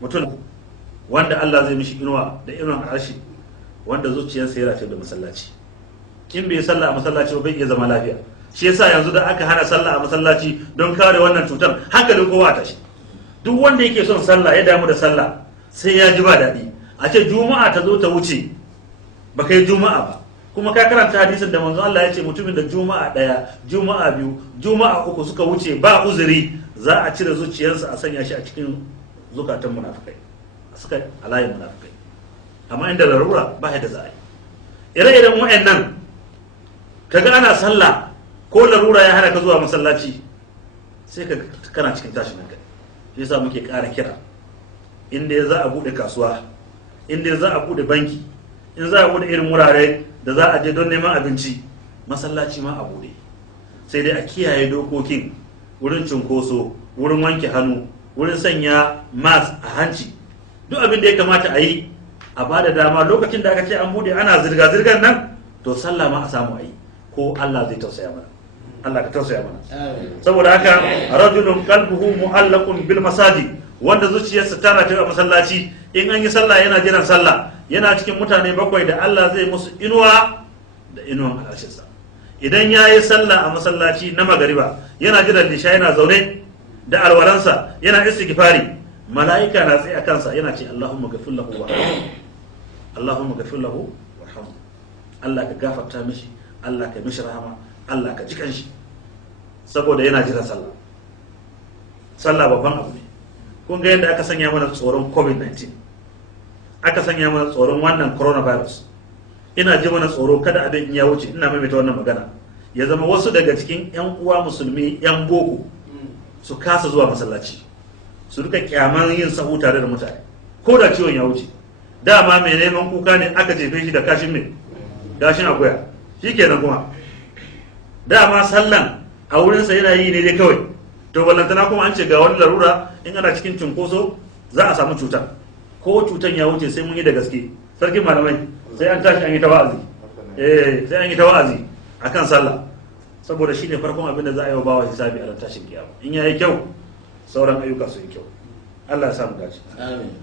mutum wanda Allah zai mishi inuwa da inuwan arshi, wanda zuciyarsa ya rataye da masallaci. In bai sallah a masallaci ba bai iya zama lafiya. Shi yasa yanzu da aka hana sallah a masallaci don kare wannan cutar, hankalin kowa ta shi. Duk wanda yake son sallah ya damu da sallah sai ya ji ba daɗi. A ce juma'a ta zo ta wuce ba kai juma'a ba, kuma ka karanta hadisin da manzo Allah ya ce mutumin da juma'a ɗaya, juma'a biyu, juma'a uku suka wuce ba uzuri, za a cire zuciyarsa a sanya shi a cikin zukatan munafikai, suka alayin munafikai. Amma inda larura ba da za a yi. Ire-iren wa'annan kaga ana sallah ko larura ya hana ka zuwa masallaci, sai ka kana cikin tashin hankali. Shi yasa muke ƙara kira, inda za a buɗe kasuwa, inda za a buɗe banki, in za a buɗe irin wurare da za a je don neman abinci, masallaci ma a buɗe. Sai dai a kiyaye dokokin, wurin cunkoso, wurin wanke hannu, wurin sanya mask a hanci, duk abin da ya kamata a yi a ba da dama. Lokacin da aka ce an buɗe ana zirga-zirgar nan, to sallah ma a samu a yi, ko Allah zai tausaya mana. Allah ka tausaya mana. Saboda haka rajulun qalbuhu mu'allaqun bil masajid, wanda zuciyarsa tana tafiya masallaci, in an yi sallah yana jiran sallah, yana cikin mutane bakwai da Allah zai musu inuwa da inuwan al'arshinsa. Idan ya yi sallah a masallaci na magariba, yana jiran lisha, yana zaune da alwalansa, yana istighfari, mala'ika na tsaye a kansa yana ce Allahumma ghafir lahu warhamhu, Allahumma ghafir lahu warhamhu. Allah ka gafarta mishi, Allah ka mishi rahama, Allah ka ji kanshi, saboda yana jiran sallah. Sallah babban abu ne. Kun ga yadda aka sanya mana tsoron COVID-19, aka sanya mana tsoron wannan coronavirus. Ina ji mana tsoro kada abin ya wuce, ina maimaita wannan magana, ya zama wasu daga cikin 'yan uwa musulmi 'yan boko su kasa zuwa masallaci, su duka kyaman yin sahu tare da mutane, ko da ciwon ya wuce. Dama mai neman kuka ne aka jefe shi da kashin mai gashin akuya, shi kenan kuma dama sallan a wurinsa yana yi ne dai kawai. To ballantana kuma an ce ga wani larura, in ana cikin cunkoso za a samu cutar, ko cutar ya wuce sai mun yi da gaske. Sarkin malamai sai an tashi an yi ta wa'azi, sai an yi ta wa'azi akan sallah, saboda shine farkon abin da za a yi wa bawa hisabi a ran tashin kiyama. In yayi kyau, sauran ayyuka su yi kyau. Allah ya samu dace. Amin.